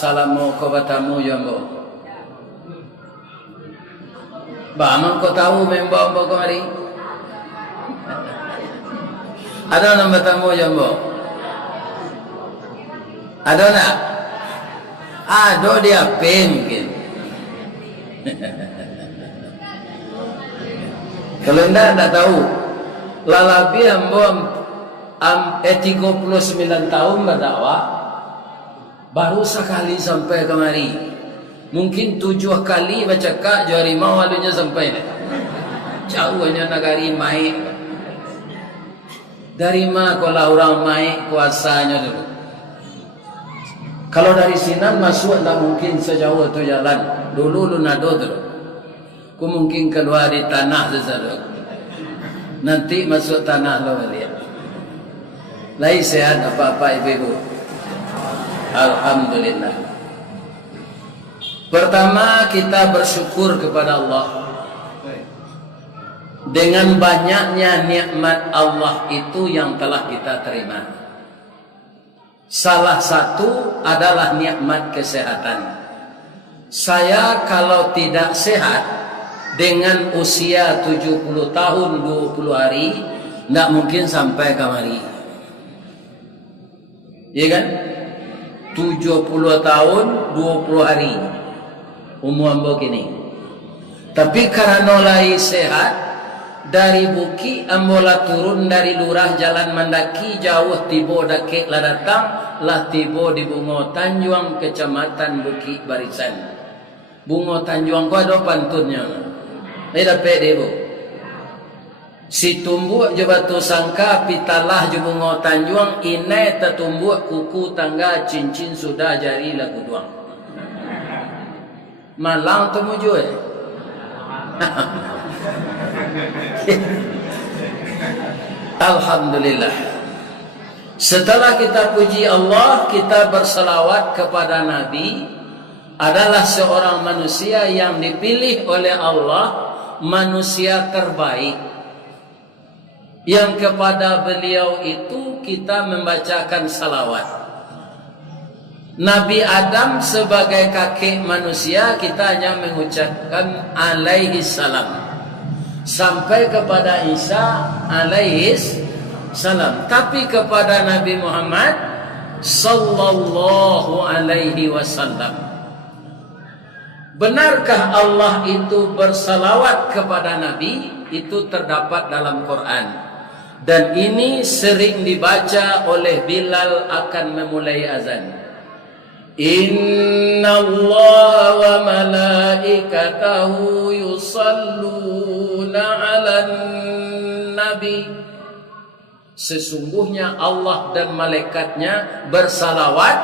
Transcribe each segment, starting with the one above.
salamu ko batamu jambo. Ba man ko tahu membo ko mari. Ada nama batamu jambo. Ada nak? Ada dia mungkin. Kalau tidak tahu. Lalabi ambo 39 tahun berdakwah, baru sekali sampai kemari. Mungkin 7 kali bercakap jari mau alunya sampai ni. Jauhnya negari mai. Dari mana kalau orang mai kuasanya dulu. Kalau dari sini masuk tak mungkin sejauh tu jalan. Dulu lu nado tu. Ku mungkin keluar di tanah sesuatu. Nanti masuk tanah lo lihat. Lai sehat apa-apa ibu-ibu. Alhamdulillah. Pertama kita bersyukur kepada Allah. Dengan banyaknya nikmat Allah itu yang telah kita terima. Salah satu adalah nikmat kesehatan. Saya kalau tidak sehat dengan usia 70 tahun 20 hari tidak mungkin sampai kemari. Ya kan? 70 tahun 20 hari umur ambo kini. Tapi karena lai sehat, dari Buki ambola turun dari lurah jalan Mandaki jauh tibo dakek lah datang lah tibo di Bungo Tanjuang kecamatan Buki Barisan. Bungo Tanjuang ko ada pantunnya. Ini dapat debo. Si tumbuk je batu sangka pitalah je Bungo Tanjuang inai tertumbuk kuku tangga cincin sudah jari lagu duang. Malang tu muju Alhamdulillah. Setelah kita puji Allah, kita berselawat kepada Nabi, adalah seorang manusia yang dipilih oleh Allah, manusia terbaik, yang kepada beliau itu kita membacakan salawat. Nabi Adam sebagai kakek manusia kita hanya mengucapkan alaihi salam. Sampai kepada Isa alaihi salam. Tapi kepada Nabi Muhammad sallallahu alaihi wasallam. Benarkah Allah itu bersalawat kepada Nabi? Itu terdapat dalam Quran. Dan ini sering dibaca oleh Bilal akan memulai azan. Inna Allah wa malaikatahu yusalluna ala nabi. Sesungguhnya Allah dan malaikatnya bersalawat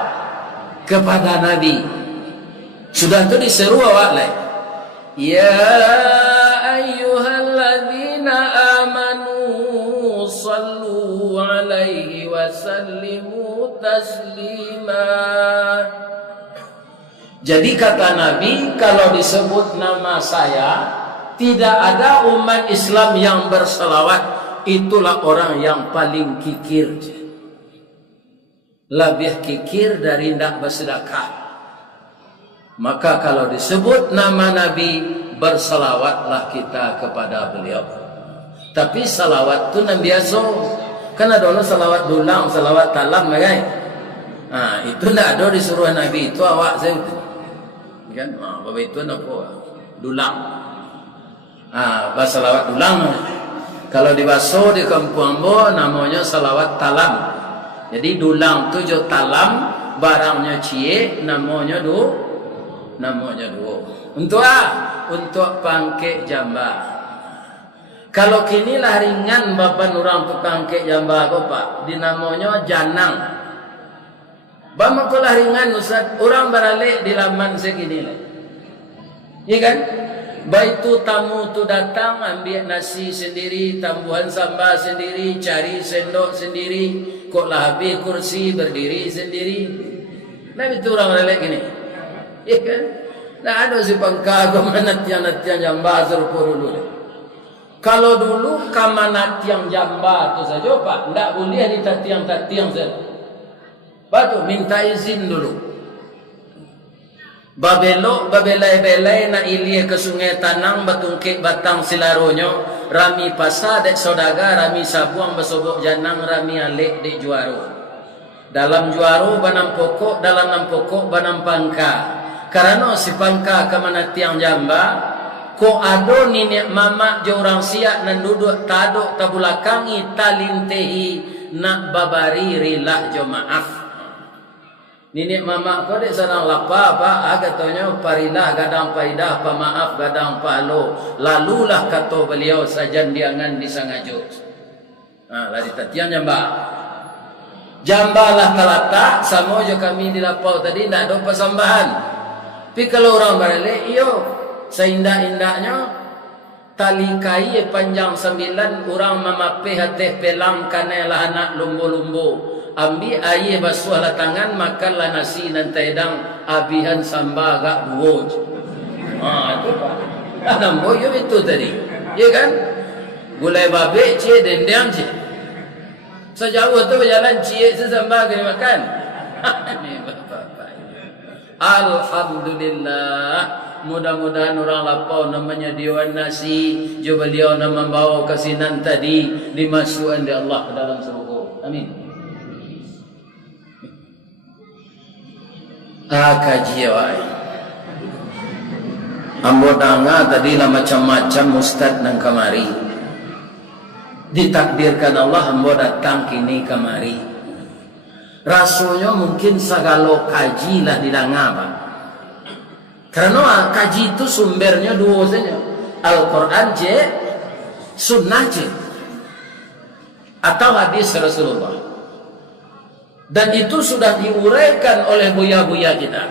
kepada Nabi. Sudah itu diseru awak lain. Ya ayyuhalladzina amanu sallu alaihi wa sallimu taslima. Jadi kata Nabi, kalau disebut nama saya, tidak ada umat Islam yang berselawat. Itulah orang yang paling kikir. Lebih kikir dari tidak bersedekah. Maka kalau disebut nama Nabi, berselawatlah kita kepada beliau. Tapi salawat itu yang biasa. Kan ada orang salawat dulang, salawat talam, kan? Nah, itu tidak ada disuruh Nabi. Itu awak saya. Kan? Bapak itu apa? Dulang. Bahasa salawat dulang. Kalau dibaso di kampung ambo namanya salawat talam. Jadi dulang tu jo talam, barangnya cie, namanya dua. Untuk apa? Untuk pangkek jamba. Kalau kini lah ringan bapak orang tu pangkek jamba ko pak, dinamanya janang. Bama ko lah ringan Ustaz, orang beralik di laman segini lah. Iya kan? Baitu tamu tu datang ambil nasi sendiri, tambuhan sambal sendiri, cari sendok sendiri, kok lah habis kursi berdiri sendiri. Nah itu orang beralik gini. Iya kan? Nah ada si pangka ko manatian-natian jamba serupa dulu. Kalau dulu kamanat yang jamba tu saja pak, tidak boleh di tatiang saja. Batu minta izin dulu. Babelok babelai-belai na ilie ke sungai Tanang batungkik batang silaronyo rami pasar dek saudaga rami sabuang basobok janang rami alek dek juaro. Dalam juaro banam pokok dalam nam pokok banam pangka. Karena si pangka ke mana tiang jamba ko ado nenek mama je orang siak nan duduk taduk tabulakangi talintehi nak babari rilah jo maaf. Nenek mama ko dek sarang lapa apa katanya parilah gadang paidah pamaaf gadang palo lalulah kata beliau sajan diangan disangajo. Lari tatian jamba. Jambalah talata samo jo kami di lapau tadi ndak ada persambahan. Tapi kalau orang barale iyo seindah-indahnya tali kai panjang 9 orang mamape hati pelang kanelah anak lumbo-lumbo. Ambil air basuhlah tangan, makanlah nasi dan tedang abihan samba agak duoj. Itu Pak. Ada boyo itu tadi. Ya kan? Gulai babe cie dendam cie. Sejauh tu berjalan cie sesamba kena makan. Ini Bapak. Alhamdulillah. Mudah-mudahan orang lapau namanya Dewan Nasi. Jo beliau nak membawa kasinan tadi dimasukkan di Allah dalam surga. Amin. Kaji awak. Ambo danga tadi lah macam-macam ustaz nang kamari. Ditakdirkan Allah ambo datang kini kamari. Rasanya mungkin segala kaji lah didanga Pak. Karena kaji itu sumbernya dua saja. Al-Quran je, sunnah je. Atau hadis Rasulullah. Dan itu sudah diuraikan oleh buya-buya kita.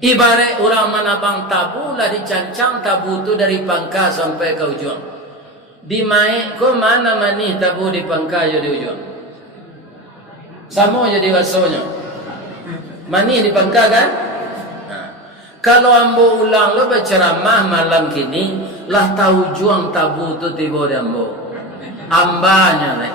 Ibarat orang menabang tabu lah dicancang tabu itu dari pangka sampai ke ujung. Di mai ko mana mani tabu di pangka jadi ujung. Sama jadi wasonya. Mani di pangka kan? Kalau ambo ulang lo berceramah malam kini lah tahu juang tabu itu tiba di ambo. Ambanya nih.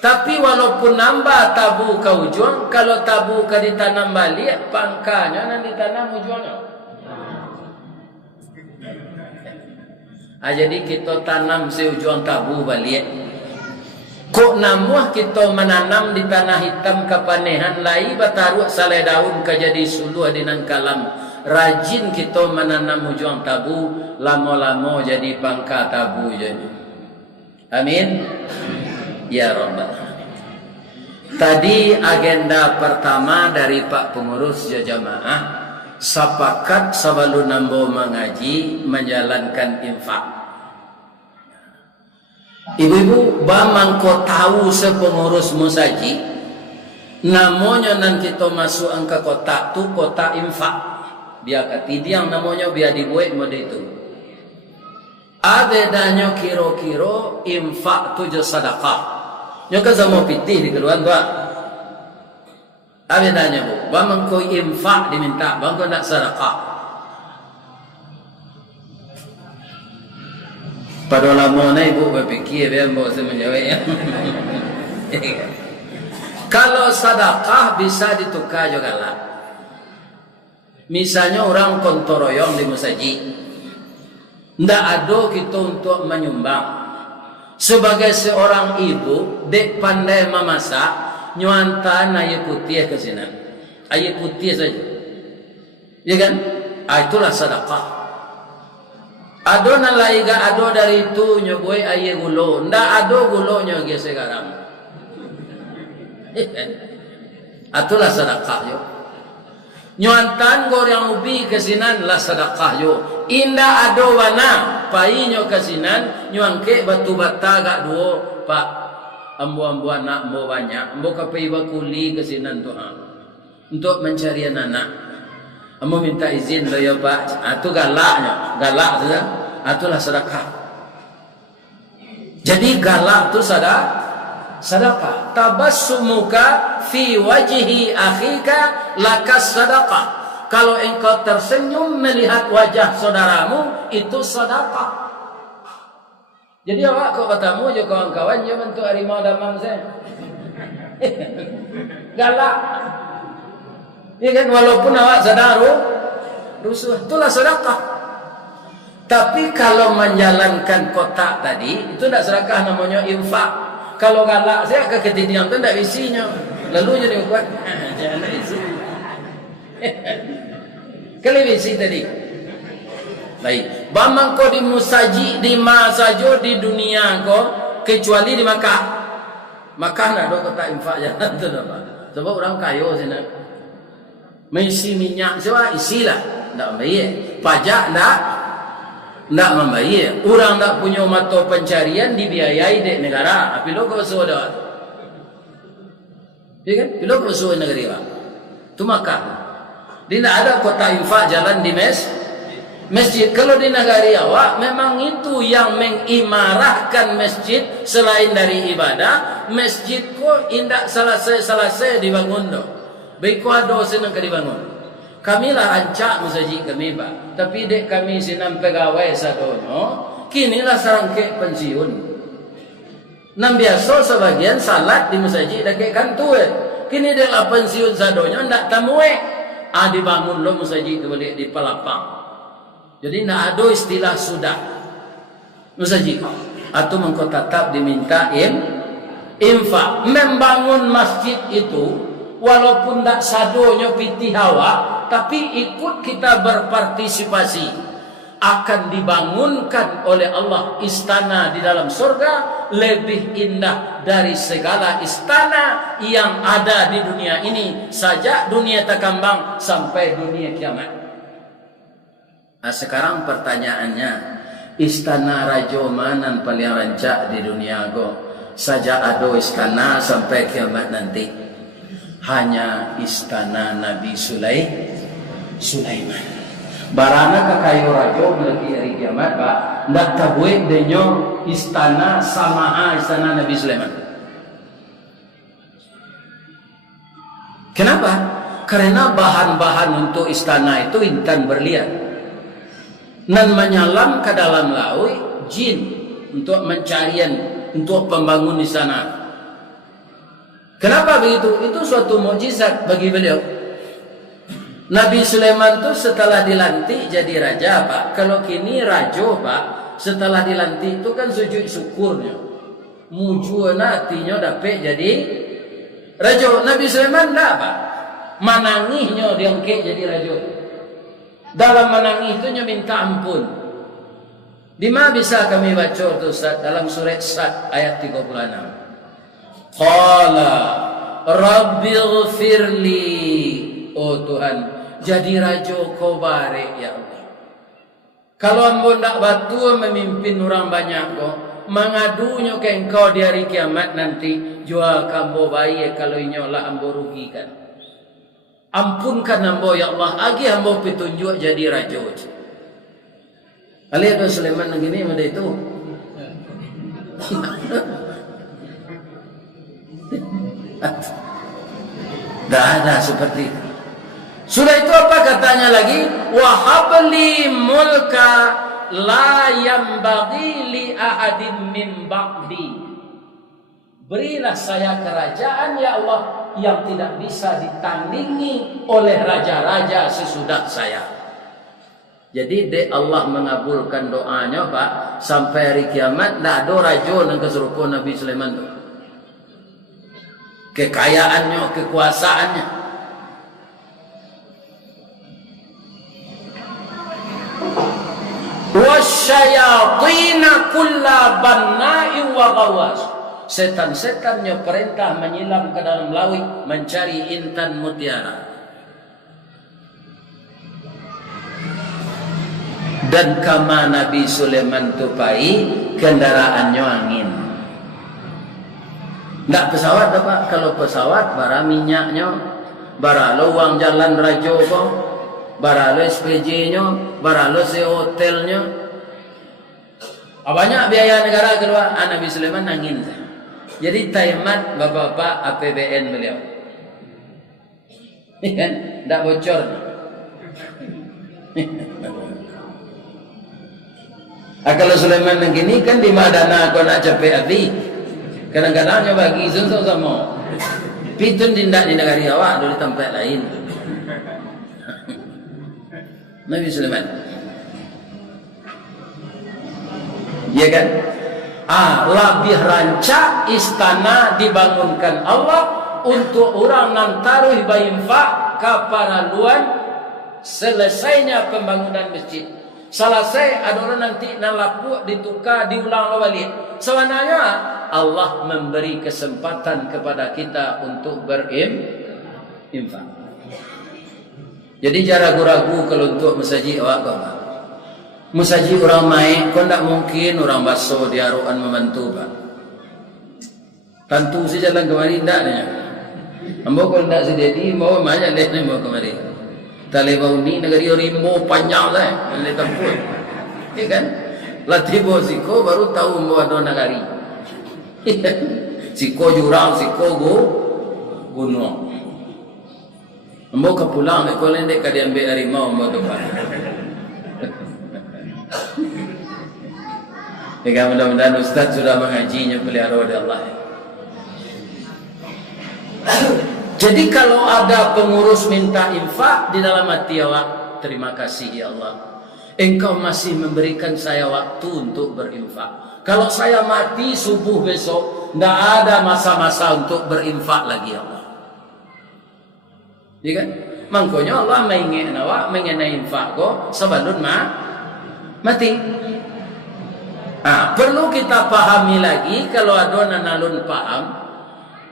Tapi walaupun nambah tabu ke ujung, kalau tabu ke ditanam balik, pangkanya nanti ditanam ujungnya. Jadi kita tanam si ujung tabu balik. Kok namuah kita menanam di tanah hitam kepanehan lai bataruh salai daun ke jadi suluh di nang kalam. Rajin kita menanam ujung tabu, lama-lama jadi pangka tabu jadi. Amin. Ya Rabbal. Tadi agenda pertama dari Pak Pengurus Jamaah sepakat sebelum nambo mengaji menjalankan infak. Ibu-ibu, bamang kau tahu sepengurus musaji namanya nan kita masuk angka kotak tu kotak infak. Biar ketidiang namanya biar dibuat mode itu. Abedanya kiro-kiro infak tu je sedekah. Nyoka sama pitih di keluar Pak. Abedanya Bu, bang kau infak diminta, bang kau nak sedekah. Pada lama ni Ibu berfikir biar bawa saya menjawab. Kalau sedekah bisa ditukar juga lah. Misalnya orang kontoroyong di musaji. Ndak ada kita untuk menyumbang. Sebagai seorang ibu, dek pandai memasak, nyuantan air putih ke sini. Air putih saja. Ya kan? Itulah sedekah. Ada nalai ga ada dari itu nyoboi air gulo. Ndak ada gulonya ge sekarang. Itulah sedekah yo. Nyuantan goreng ubi kesinan lah sedekah yo. Indah ado wana painyo kesinan nyuangke batu bata gak duo Pak ambu-ambu anak ambu banyak ambu kapai bakuli kesinan tu untuk mencari anak. Ambu minta izin lo ya Pak. Itu galaknya, galak saja. Itulah sedekah. Jadi galak tu sedekah. Tabassumuka fi wajhi akhika lakas sedekah. Kalau engkau tersenyum melihat wajah saudaramu, itu sedekah. Jadi awak kau katamu je kawan-kawan je bentuk harimau damang saya. Galak. Ya kan, walaupun awak sadar rusuh, itulah sedekah. Tapi kalau menjalankan kotak tadi, itu tidak sedekah, namanya infak. Kalau galak saya ke ketidian itu tidak isinya. Lalu jadi kuat. Jangan isi. Kalau isi tadi. Baik. Bamang ko di musaji di masajo di dunia ko kecuali di Makkah. Makkah nak ada kotak infak jalan tu apa? Sebab orang kaya sini. Mengisi minyak siapa isilah. Tak membayar. Pajak tak membayar. Orang tak punya mata pencarian dibiayai di negara. Tapi lo kau suruh dah. Ya kan? Lo kau suruh negara. Tu Makkah. Dia tak ada kotak infak jalan di masjid. Kalau di negara awak memang itu yang mengimarahkan masjid selain dari ibadah. Masjid ko indak selesai dibangun do. Baik ko ada senang ke dibangun. Kami lah ancak masjid kami pak. Tapi dek kami sinam pegawai sadonyo. Kinilah sarangke pensiun. Nam biasa sebagian salat di masjid dekat kantor. Kini dia lah pensiun sadonyo ndak tamuek. Dibangun lo masjid itu balik di pelapang. Jadi tidak ada istilah sudah masjid atau mengko tetap diminta infak. Membangun masjid itu walaupun tak sadonya pitih hawa, tapi ikut kita berpartisipasi. Akan dibangunkan oleh Allah istana di dalam surga lebih indah dari segala istana yang ada di dunia ini, sejak dunia terkembang sampai dunia kiamat. Nah, sekarang pertanyaannya, istana Rajo Manan paling rancak di dunia go? Saja ada istana sampai kiamat nanti. Hanya istana Nabi Sulaiman. Barana ke kayu Rajo melati hari kiamat pak, ndak tabuik denyo istana sama istana Nabi Sulaiman. Kenapa? Karena bahan-bahan untuk istana itu intan berlian. Dan menyalam ke dalam laut jin untuk mencarian untuk pembangun di sana. Kenapa begitu? Itu suatu mukjizat bagi beliau. Nabi Sulaiman tu setelah dilantik jadi raja pak. Kalau kini rajo pak, setelah dilantik itu kan sujud syukurnya. Mujuana artinya dapat jadi rajo. Nabi Sulaiman tak pak. Manangihnya diangkat jadi rajo. Dalam menangis itu minta ampun. Di mana bisa kami baca tu Ustaz? Dalam surat Sad ayat 36. Qala Rabbighfirli, oh Tuhan, jadi rajo kau barik ya Allah. Kalau ambo ndak batu memimpin orang banyak kau, mengadunya ke engkau di hari kiamat nanti, jual kambo bayi kalau inyolah ambo rugikan. Ampunkan ambo ya Allah, agi ambo petunjuk jadi rajo. Ali ada Sulaiman begini ada itu. Tidak ada seperti itu. Sudah itu apa katanya lagi? Wahabli mulka la yambaghi li ahadin min ba'di. Berilah saya kerajaan ya Allah yang tidak bisa ditandingi oleh raja-raja sesudah saya. Jadi Allah mengabulkan doanya pak, sampai hari kiamat tidak ada raja yang keserupan Nabi Sulaiman itu. Kekayaannya, kekuasaannya. Wasyayatina kulla banna'i wa ghawas. Setan-setannya perintah menyelam ke dalam laut mencari intan mutiara. Dan kama Nabi Sulaiman tupai kendaraannya angin. Tidak pesawat apa? Kalau pesawat bara minyaknya, bara lo uang jalan rajo ko, bara lo SPJ-nya, bara lo hotelnya. Banyak biaya negara keluar. Nabi Sulaiman angin. Jadi taimat bapak-bapak APBN beliau. Kan? Tak bocor. Kalau Sulaiman yang gini kan di Madana aku nak capek hati. Kadang-kadangnya bagi suntuk sama. Pitun tindak di negara awak di tempat lain. Nabi Sulaiman. Ya kan? Lebih rancak istana dibangunkan Allah untuk orang nan taruh bayinfa kaparaluan selesainya pembangunan masjid. Selesai ada orang nanti nan laku ditukar diulang balik. Sebenarnya Allah memberi kesempatan kepada kita untuk berinfak. Jadi jangan ragu-ragu kalau untuk masjid awak kau. Masjid orang main, kau tak mungkin orang basuh diaruan membantu pak. Tentu si jalan kemari tak ni. Ambo kalau tak sededi mau banyak leh ni mau kemari. Tali bau ni negeri orang mau panjang lah, ni tempur. Iya kan? Latih bau siko baru tahu mau ada negeri. Siko jurang, siko gunung. Ambo kepulang, kalau ni dek kadi ambil harimau ambo tu pak. Ya, mudah-mudahan Ustaz sudah mengajinya pelihara oleh Allah. Jadi kalau ada pengurus minta infak di dalam hati awak, terima kasih ya Allah. Engkau masih memberikan saya waktu untuk berinfak. Kalau saya mati subuh besok, tidak ada masa-masa untuk berinfak lagi ya Allah. Ya kan? Makanya Allah mengingat awak mengenai infak kok sebelum mati. Perlu kita pahami lagi kalau ada nanalun paham.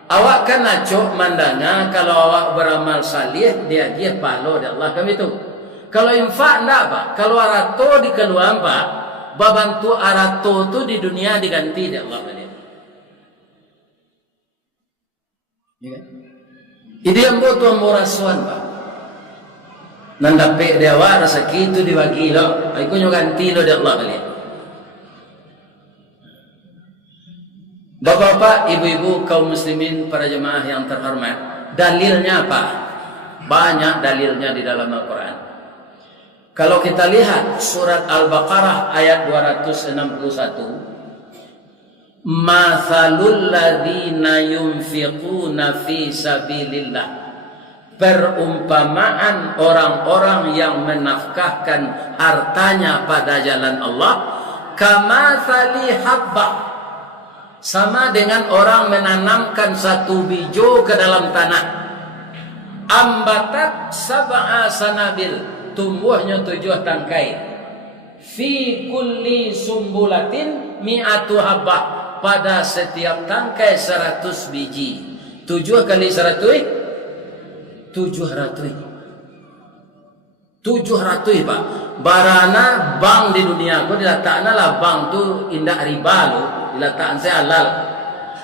Awak kan acok mandanga kalau awak beramal salih dia pahala dari Allah kami tu. Kalau infak ndak apa? Kalau arato dikeluar apa? Babantu arato tu di dunia diganti dari Allah kali. Ya kan? Ini yang buat tuan morasuan pak. Nandape dia awak rezeki itu dibagi lo. Aku nyo ganti lo dari Allah kali. Bapak-bapak, ibu-ibu, kaum muslimin, para jemaah yang terhormat, dalilnya apa? Banyak dalilnya di dalam Al-Quran. Kalau kita lihat surat Al-Baqarah ayat 261, Mathalul ladzina yunfiquna fi sabilillah, perumpamaan orang-orang yang menafkahkan hartanya pada jalan Allah, kamathali habbah, sama dengan orang menanamkan satu biji ke dalam tanah. Ambatat sab'a sanabil, tumbuhnya 7 tangkai. Fi kulli sumbulatin mi'atu habbah, pada setiap tangkai 100 biji. 7 kali 100 700 pak. Barana bank di dunia ko diletakna lah bank tu indah riba lo, diletakkan saya halal.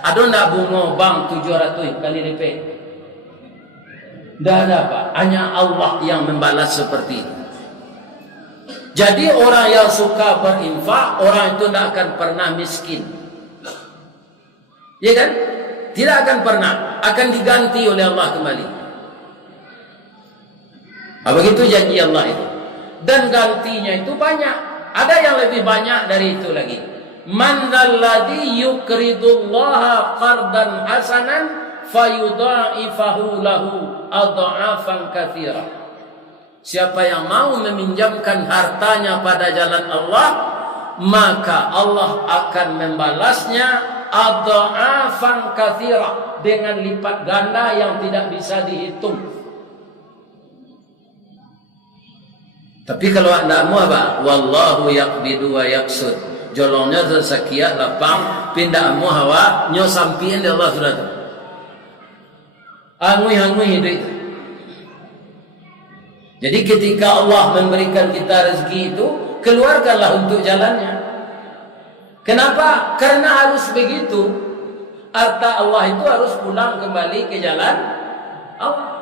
Ada ndak bunga bank 700 kali DP? Ndak ada pak. Hanya Allah yang membalas seperti itu. Jadi orang yang suka berinfak, orang itu tidak akan pernah miskin. Ya kan? Tidak akan pernah, akan diganti oleh Allah kembali. Begitu janji Allah itu. Dan gantinya itu banyak. Ada yang lebih banyak dari itu lagi. Man dzalladzi yuqridullaha qardan hasanan fayudha'ifahu lahu adha'afan katsira. Siapa yang mau meminjamkan hartanya pada jalan Allah, maka Allah akan membalasnya adha'afan katsira, dengan lipat ganda yang tidak bisa dihitung. Tapi kalau anda mau apa? Wallahu yaqbidu wa yaqsud. Jolongnya sekian lapang, pindah mu hawa, nyo sampian di Allah sudah tu. Angui hidup. Jadi ketika Allah memberikan kita rezeki itu, keluarkanlah untuk jalannya. Kenapa? Karena harus begitu. Harta Allah itu harus pulang kembali ke jalan Allah.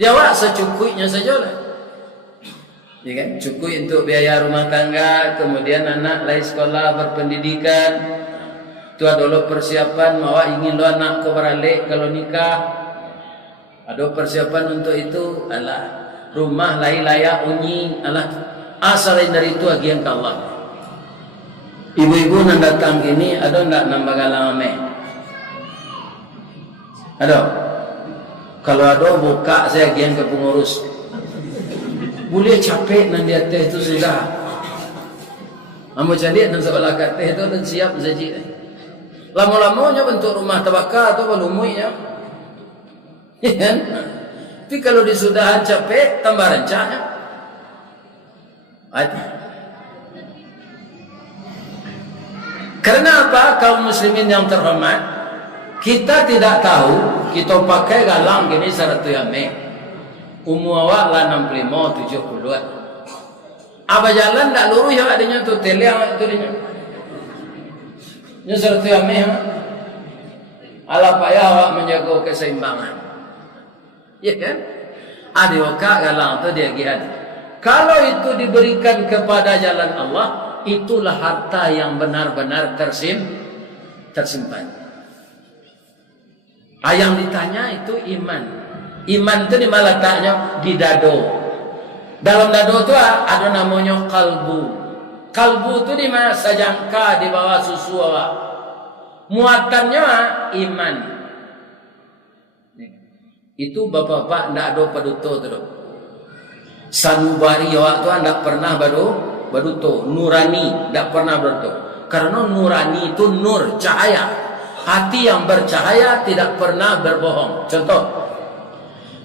Dia awak secukupnya saja lah. Ya kan? Cukup untuk biaya rumah tangga, kemudian anak lain sekolah berpendidikan. Itu adalah persiapan mau ingin lo anak kau beralik kalau nikah. Ada persiapan untuk itu. Alah, rumah lain layak unyi. Alah, asal dari itu agian ke Allah. Ibu-ibu yang datang ini ada enggak nambah galang ame? Ada. Kalau ada buka saya agian ke pengurus. Boleh capek nan dia teh itu sudah. Amo jadi nan sebelah kat teh itu dan siap saji. Lama-lamanya bentuk rumah tabaka atau balumuinya. Ya kan? Tapi kalau disudahan capek tambah rencana. Karena apa? Kaum muslimin yang terhormat, kita tidak tahu kita pakai galang gini 100 yame. Umur awak lah 65 70. Apa jalan tak lurus ya adanya tu teliang tu dia. Nya 100 yame. Ala payah awak menjaga keseimbangan. Ya kan? Ada wakak galang tu dia giat. Kalau itu diberikan kepada jalan Allah, itulah harta yang benar-benar tersimpan. Yang ditanya itu iman. Iman itu di mana letaknya? Di dado. Dalam dado itu ada namanya kalbu. Kalbu itu di mana? Sajangka di bawah susu awak. Muatannya iman. Itu bapak-bapak tidak ada paduto tu. Sanubari awak tu tidak pernah baduto. Nurani tidak pernah baduto. Karena nurani itu nur, cahaya. Hati yang bercahaya tidak pernah berbohong. Contoh,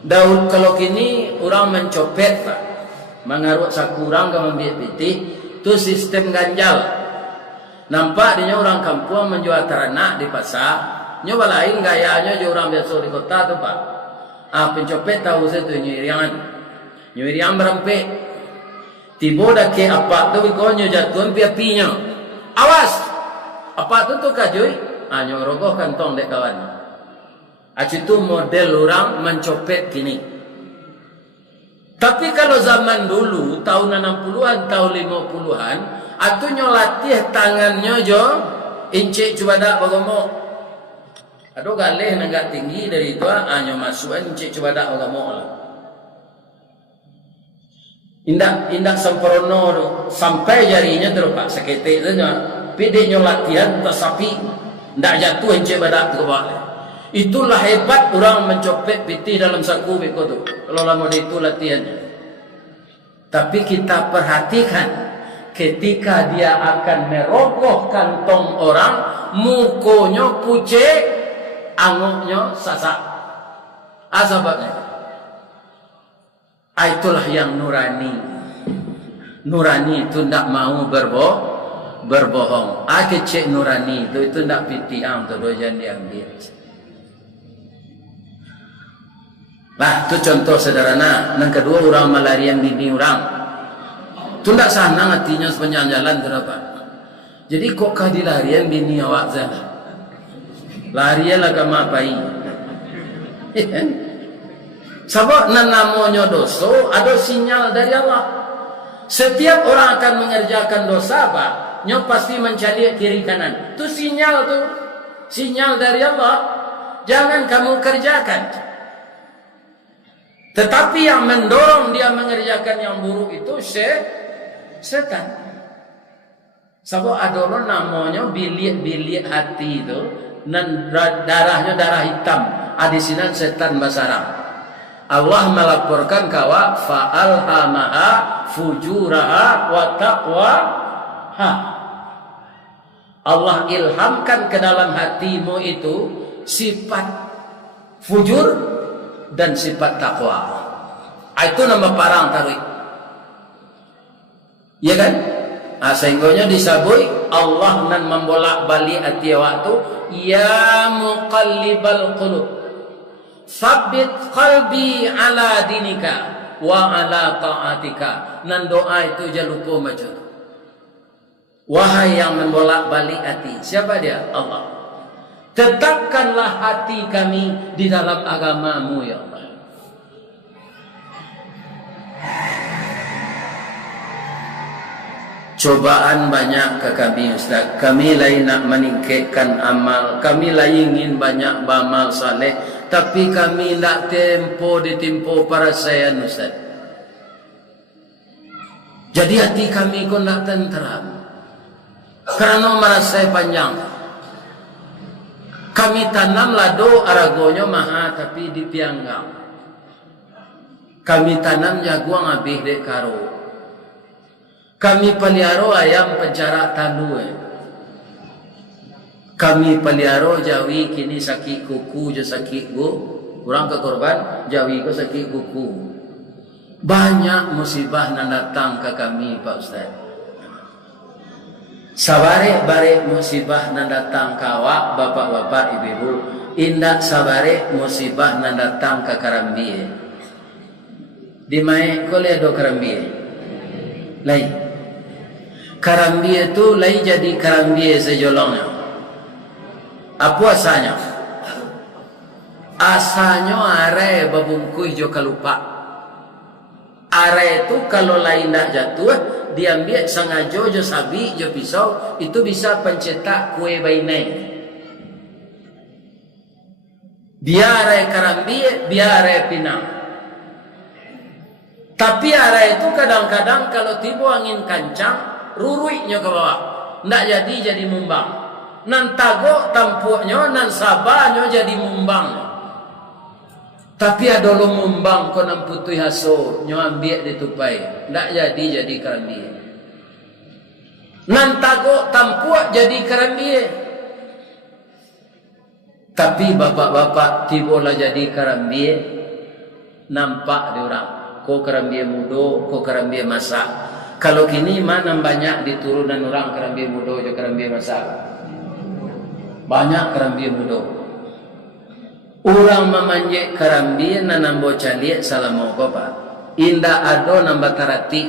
Daud kalau kini orang mencopet, mengarut sakurang ke membiak pitih, itu sistem ganjal. Nampak dia orang kampung menjual ternak di pasar, nyoba lain gayanya je orang biasa di kota tu pak. Pencopet tahu saya tu nyuirian berempek. Tiba dah ke apa tu ikonyo jatuh piapinya. Awas, apa tu kajui? Nyorogoh kantong dek kawan. Itu model orang mencopet kini. Tapi kalau zaman dulu tahun 60-an, tahun 50-an, atu nyolatih tangannya jo incik cuba dak bagomo. Aduh galeh nangga tinggi dari itu nyo masukan incik cuba dak bagomo lah. Indak sempurna sampai jarinya terupak seketik saja. Pidiknya latihan tersapi. Tidak jatuh encik badak ke bawah. Itulah hebat orang mencopet pitih dalam saku beko tu. Kalau lama itu latihannya. Tapi kita perhatikan ketika dia akan merogoh kantong orang, mukonya pucet, angoknya sasak. Sebabnya. Itulah yang nurani. Nurani itu tidak mau berbohong. Kecik nurani itu tidak pitiang tu jangan diambil. Nah, itu contoh sederhana. Yang kedua orang malarian bini orang. Itu tidak sana hatinya sepanjang jalan kenapa? Jadi kok kah dilarian bini awak sana? Larian lah kamu apai. Sebab namanya dosa ada sinyal dari Allah. Setiap orang akan mengerjakan dosa apa? Nyo pasti mencari kiri kanan. Itu sinyal tu. Sinyal dari Allah. Jangan kamu kerjakan. Tetapi yang mendorong dia mengerjakan yang buruk itu setan. Sebab ada orang namanya bilik hati itu. Dan darahnya darah hitam. Adisinan setan basarang. Allah melaporkan kawa fa'alhamaha fujuraha wa taqwaha. Allah ilhamkan ke dalam hatimu itu sifat fujur dan sifat takwa. Itu nama parang tarik. Ya kan? Sehingga disabui Allah nan membolak-balik hati waktu ya muqallibal qulub sabbit qalbi ala dinika wa ala ta'atika. Nan doa itu jangan lupa macam. Wahai yang membolak-balik hati. Siapa dia? Allah. Tetapkanlah hati kami di dalam agamamu ya Allah. Cobaan banyak ke kami Ustaz. Kami lain nak meningkatkan amal. Kami lain ingin banyak beramal saleh. Tapi kami nak ditempo para sayan Ustaz. Jadi hati kami pun nak tenteram. Kerana merasa panjang. Kami tanam lado aragonya maha tapi dipianggang. Kami tanam jaguang habis dek karo. Kami pelihara ayam penjara tandu. Kami pelihara jawi kini sakit kuku je sakit go. Kurang ke korban jawi ko sakit kuku. Banyak musibah yang datang ke kami Pak Ustaz. Sabare-bare musibah yang datang ke awak bapak-bapak ibu-ibu. Indak sabare musibah yang datang ke Karambie. Di mai kole do Karambie. Lai. Karambie tu lai jadi Karambie sejolongnya. Apa asalnya? Asalnya are babungkui jo kalupa. Are itu kalau lain tak jatuh, diambil sengaja jo sabi jo pisau, itu bisa pencetak kue bainai. Biar are Karambie, biar are Pinang. Tapi are itu kadang-kadang kalau tiba angin kancang, ruruiknya ke bawah. Ndak jadi mumbang. Nan tago tampuknya, nan sabahnya jadi mumbang. Tapi ada lo mumbang ko nang putui haso, nyo ambil ditupai. Ndak jadi Karambie. Nan tago tampuk jadi Karambie. Tapi bapak-bapak tibola jadi Karambie, nampak diorang. Ko Karambie mudo, ko Karambie masak. Kalau kini mana banyak diturunan orang Karambie mudo jo Karambie masak. Banyak Karambie mudo. Orang memanjek Karambie nanambo caliek salamo kopa. Indah ado nambah tarati.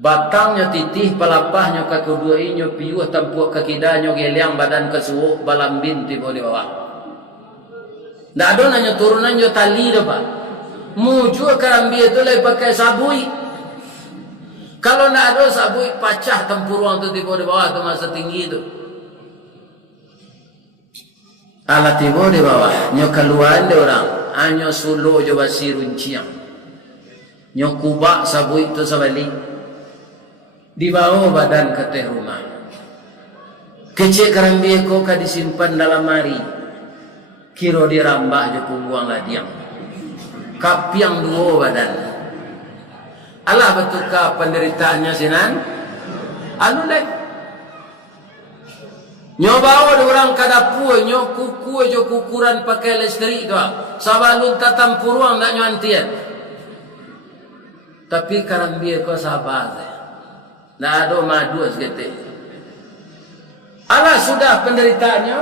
Batangnya titih pelapahnya ke kedua inyo piuh tampuk ke kidanya geliang badan kesuuk balambin tiba di bawah. Ndak ado nanya turunannya tali dah Pak. Muju Karambie itu lagi pakai sabui. Kalau ndak ada sabui pacah tempuruang tu tiba di bawah tu masa tinggi tu. Alat tiba di bawah, nyo keluar de orang, anyo sulu jo basi runciang. Nyo kubak sabui tu sabali. Di bawah badan ke teh rumah. Kecik Karambie ko ka disimpan dalam mari. Kiro dirambah jo pungguang ladiang. Kapiang dua badan. Alah betul ka penderitaannya sinan? Anu lek. Nyo bawa de orang kadapua, nyo kuku jo kukuran pakai listrik tu. Sabalun tatam puruang nak nyo antian. Tapi Karambie ko sabar saya. Nak ada madu sekete. Alah sudah penderitaannya.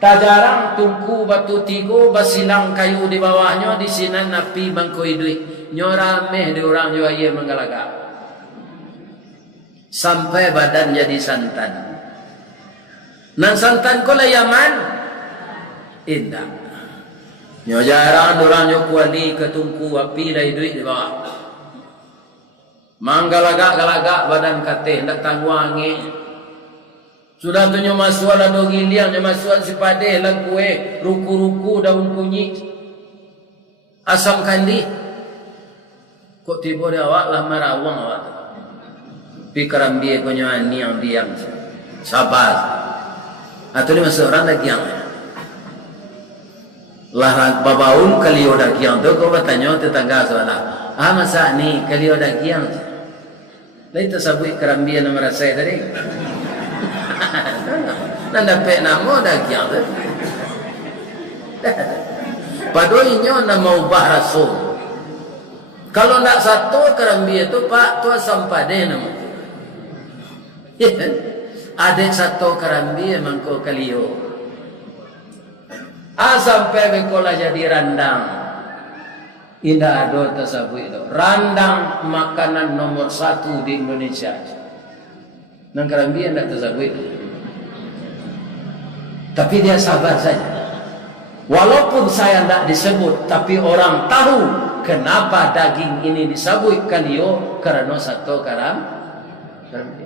Tak jarang tungku batu tigo basilang kayu di bawahnya di sinan napi bangkoi duit. Nyo rameh de orang jo aye menggalagak. Sampai badan jadi santan. Nan santan ko layaman indah. Nyo jarang orang nyo kuali ketungku api lai duit di bawah. Manggalagak-galagak badan kateh ndak tangwangi. Sudah tu nyo masual ado giliang nyo masual si padeh lang kue ruku-ruku daun kunyit. Asam kandi. Kok tiba dia awak lah marawang awak. Pi Karambie ko nyo ani yang diam. Sabar. Atau ni masuk orang lagi yang lah babaun kaliyo lagi yang tu kau bertanya tetangga soalan. Masa ni kaliyo lagi yang lain tersabui Karambie nama saya tadi. Nanda pe nama lagi yang tu. Padoinyo nama ubah rasul. Kalau nak satu Karambie tu Pak tu sampade nama. Adik satu Karambie mangko kaliyo. Sampai bekola jadi randang. Indah ado tersabui itu. Randang makanan nomor 1 di Indonesia. Nang Karambie ndak tersabui. Tapi dia sabar saja. Walaupun saya ndak disebut, tapi orang tahu kenapa daging ini disabui kaliyo karena satu Karambie.